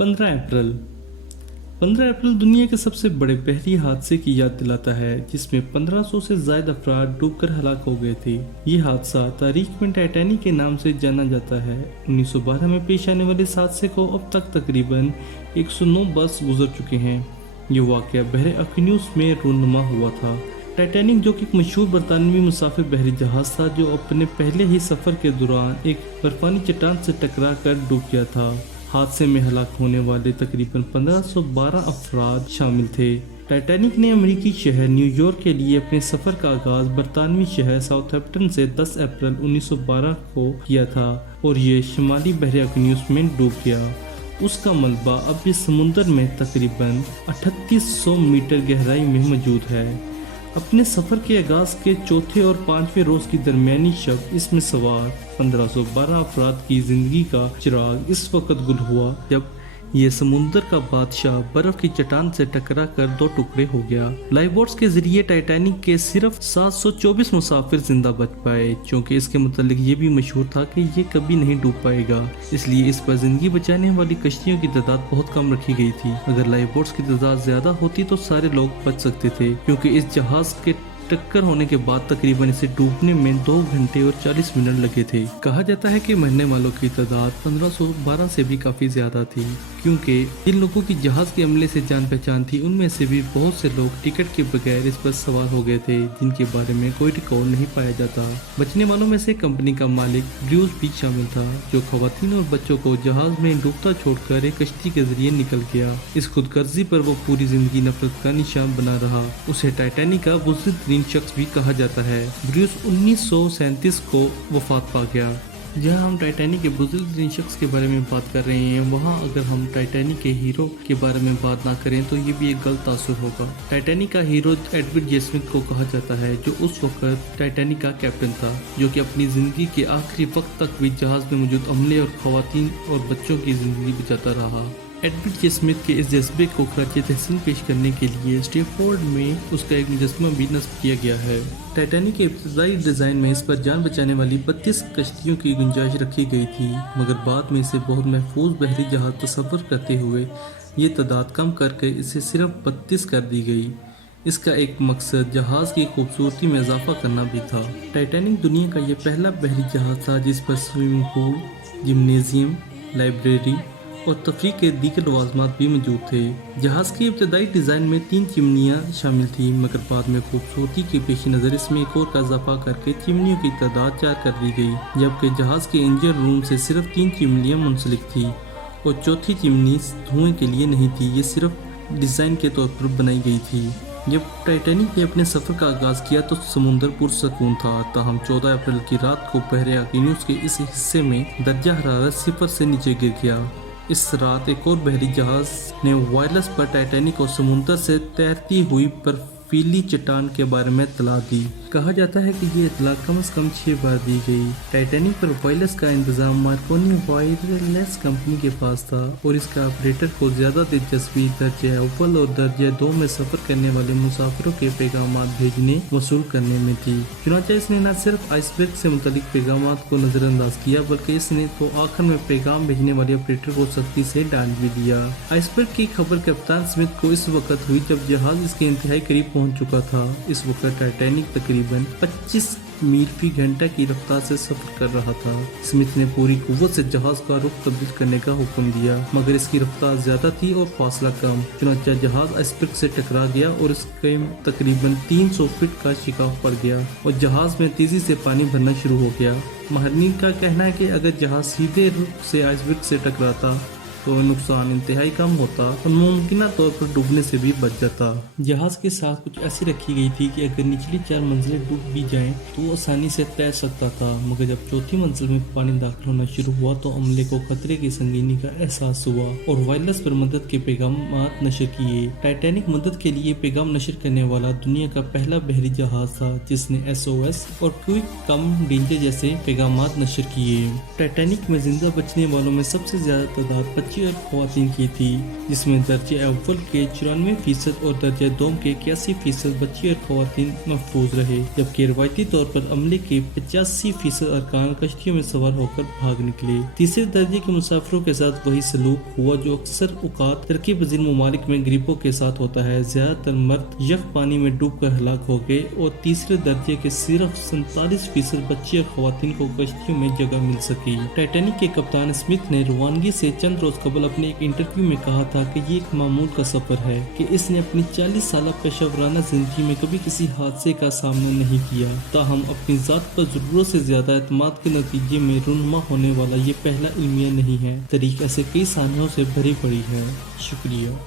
15 अप्रैल दुनिया के सबसे बड़े बहरी हादसे की याद दिलाता है, जिसमें 1500 से ज्यादा अफराद डूबकर हलाक हो गए थे। ये हादसा तारीख में टाइटैनिक के नाम से जाना जाता है। 1912 में पेश आने वाले इस हादसे को अब तक तकरीबन 109 बरस गुजर चुके हैं। ये वाकया बहरे अक्विनूस में रूनुमा हुआ था। टाइटैनिक, जो कि एक मशहूर बरतानवी मुसाफिर बहरी जहाज था, जो अपने पहले ही सफर के दौरान एक बर्फानी चट्टान से टकरा कर डूब गया था। हादसे में हलाक होने वाले तकरीबन 1512 अफराद शामिल थे। टाइटैनिक ने अमेरिकी शहर न्यूयॉर्क के लिए अपने सफर का आगाज बरतानवी शहर साउथहैम्पटन से 10 अप्रैल 1912 को किया था और ये शुमाली बहरे अक्विनूस में डूब गया। उसका मलबा अब इस समुद्र में तकरीबन 3800 मीटर गहराई में मौजूद है। अपने सफर के आगाज के चौथे और 5वें रोज की दरमियानी शब इसमें सवार 1512 अफराद की जिंदगी का चिराग इस वक्त गुल हुआ जब ये समुद्र का बादशाह बर्फ की चट्टान से टकरा कर 2 टुकड़े हो गया। लाइफ बोट्स के जरिए टाइटैनिक के सिर्फ 724 मुसाफिर जिंदा बच पाए, क्योंकि इसके मुतालिक ये भी मशहूर था कि ये कभी नहीं डूब पाएगा। इसलिए इस पर जिंदगी बचाने वाली कश्तियों की तादाद बहुत कम रखी गई थी। अगर लाइफ बोट्स की तादाद ज्यादा होती तो सारे लोग बच सकते थे, क्योंकि इस जहाज के टक्कर होने के बाद तकरीबन इसे डूबने में 2 घंटे और 40 मिनट लगे थे। कहा जाता है कि मरने वालों की तादाद 1512 से भी काफी ज्यादा थी, क्योंकि जिन लोगों की जहाज के अमले से जान पहचान थी उनमें से भी बहुत से लोग टिकट के बगैर इस पर सवार हो गए थे, जिनके बारे में कोई रिकॉर्ड नहीं पाया जाता। बचने वालों में से कंपनी का मालिक ब्रूस भी शामिल था, जो खवातीन और बच्चों को जहाज में डूबता छोड़कर एक कश्ती के जरिए निकल गया। इस खुदगर्जी पर वो पूरी जिंदगी नफरत का निशान बना रहा। उसे टाइटैनिक का बुज़दिल शख्स भी कहा जाता है। ब्रूस 1937 को वफात पा गया। जहाँ हम टाइटैनिक के बुज़दिल शख्स के बारे में बात कर रहे हैं, वहाँ अगर हम टाइटैनिक के हीरो के बारे में बात ना करें तो ये भी एक गलत तासुर होगा। टाइटैनिक का हीरो एडविन जे स्मिथ को कहा जाता है, जो उस वक्त टाइटैनिक का कैप्टन था, जो कि अपनी जिंदगी के आखिरी वक्त तक भी जहाज में मौजूद अमले और खवातीन और बच्चों की जिंदगी बचाता रहा। एडविन जे स्मिथ के इस जज्बे को खराज तहसीन पेश करने के लिए स्टेफोर्ड में उसका एक मुजस्समा भी नस्ब किया गया है। टाइटैनिक के इब्तदाई डिजाइन में इस पर जान बचाने वाली 32 कश्तियों की गुंजाइश रखी गई थी, मगर बाद में इसे बहुत महफूज बहरी जहाज तस्वर करते हुए ये तादाद कम करके इसे सिर्फ 32 कर दी गई। इसका एक मकसद जहाज की खूबसूरती में इजाफा करना भी था। टाइटैनिक दुनिया का यह पहला बहरी जहाज था जिस पर स्विमिंग पूल, जिम्नेजियम, लाइब्रेरी और तफरीह के दीगर लवाजमात भी मौजूद थे। जहाज के इब्तदाई डिज़ाइन में 3 चिमनियाँ शामिल थीं, मगर बाद में खूबसूरती के पेश नज़र इसमें एक और का इजाफा करके चिमनियों की तादाद 4 कर दी गई, जबकि जहाज के इंजन रूम से सिर्फ 3 चिमनियाँ मुंसलिक थी और चौथी चिमनी धुएं के लिए नहीं थी। ये सिर्फ डिज़ाइन के तौर पर बनाई गई थी। जब टाइटैनिक ने अपने सफ़र का आगाज़ किया तो समुद्र पुरसकून था, ताहम 14 अप्रैल की रात को बहरे अक्विनूस के इस हिस्से में दर्जा हरारत 0 से नीचे गिर गया। इस रात एक और बहरी जहाज ने वायरलेस पर टाइटैनिक को समुद्र से तैरती हुई बर्फीली चट्टान के बारे में इत्तला दी। कहा जाता है कि ये इत्तला कम से कम 6 बार दी गई। टाइटैनिक पर वायरलेस का इंतजाम मार्कोनी वायरलेस कंपनी के पास था और इसका ऑपरेटर को ज्यादा दिलचस्पी दर्जे अव्वल और दर्जे 2 में सफर करने वाले मुसाफिरों के पैगाम भेजने वसूल करने में थी। चुनांचे इसने न सिर्फ आइसबर्ग से मुतालिक पैगाम को नजरअंदाज किया, बल्कि इसने तो आखिर में पैगाम भेजने वाले ऑपरेटर को सख्ती से डांट भी दिया। आइसबर्ग की खबर कप्तान स्मिथ को इस वक्त हुई जब जहाज इसके इंतहाई करीब पहुंच चुका था। इस वक्त टाइटैनिक तकरीबन 25 मील फी घंटा की रफ्तार से सफर कर रहा था। स्मिथ ने पूरी कुव्वत से जहाज का रुख तब्दील करने का हुक्म दिया, मगर इसकी रफ्तार ज्यादा थी और फासला कम। चुनांचे जहाज आइसबर्ग से टकरा गया और इसके तकरीबन 300 फीट का शिकाफ पड़ गया और जहाज में तेजी से पानी भरना शुरू हो गया। माहिरीन का कहना है कि अगर जहाज सीधे रुख से आइसबर्ग से टकराता तो नुकसान इंतहाई कम होता और मुमकिन तौर पर डूबने से भी बच जाता। जहाज के साथ कुछ ऐसी रखी गई थी कि अगर निचली 4 मंजिलें डूब भी जाएं तो वो आसानी से तैर सकता था, मगर जब चौथी मंजिल में पानी दाखिल होना शुरू हुआ तो अमले को खतरे की संगीनी का एहसास हुआ और वायरलेस पर मदद के पैगाम नशर किए। टाइटैनिक मदद के लिए पैगाम नशर करने वाला दुनिया का पहला बहरी जहाज था जिसने SOS और क्विक कम डेंजर जैसे पैगाम नशर किए। टाइटैनिक में जिंदा बचने वालों में सबसे ज्यादा तादाद बच्चे और खवातीन की थी, जिसमें दर्जे अव्वल के 94% और दर्जे दोम के 81% बच्चे और खवातीन महफूज रहे, जबकि रवायती तौर पर अमले के 85% अरकान कश्तियों में सवार होकर भाग निकले। तीसरे दर्जे के मुसाफिरों के साथ वही सलूक हुआ जो अक्सर औकात तरक्की पजीर ममालिक में गरीबों के साथ होता है। ज्यादातर मर्द यख पानी में डूब कर हलाक हो गए और तीसरे दर्जे के सिर्फ 47% बच्चे और खवातीन को कश्तियों में जगह मिल सकी। टाइटैनिक के कप्तान स्मिथ ने रवानगी से चंद रोज कबल अपने एक इंटरव्यू में कहा था कि ये एक मामूल का सफर है कि इसने अपनी 40 साल पेशा वराना जिंदगी में कभी किसी हादसे का सामना नहीं किया। ताहम अपनी जात पर जरूरत से ज्यादा एतमाद के नतीजे में रुनमा होने वाला ये पहला इल्मिया नहीं है। तारीख ऐसे कई सानियों से भरी पड़ी है। शुक्रिया।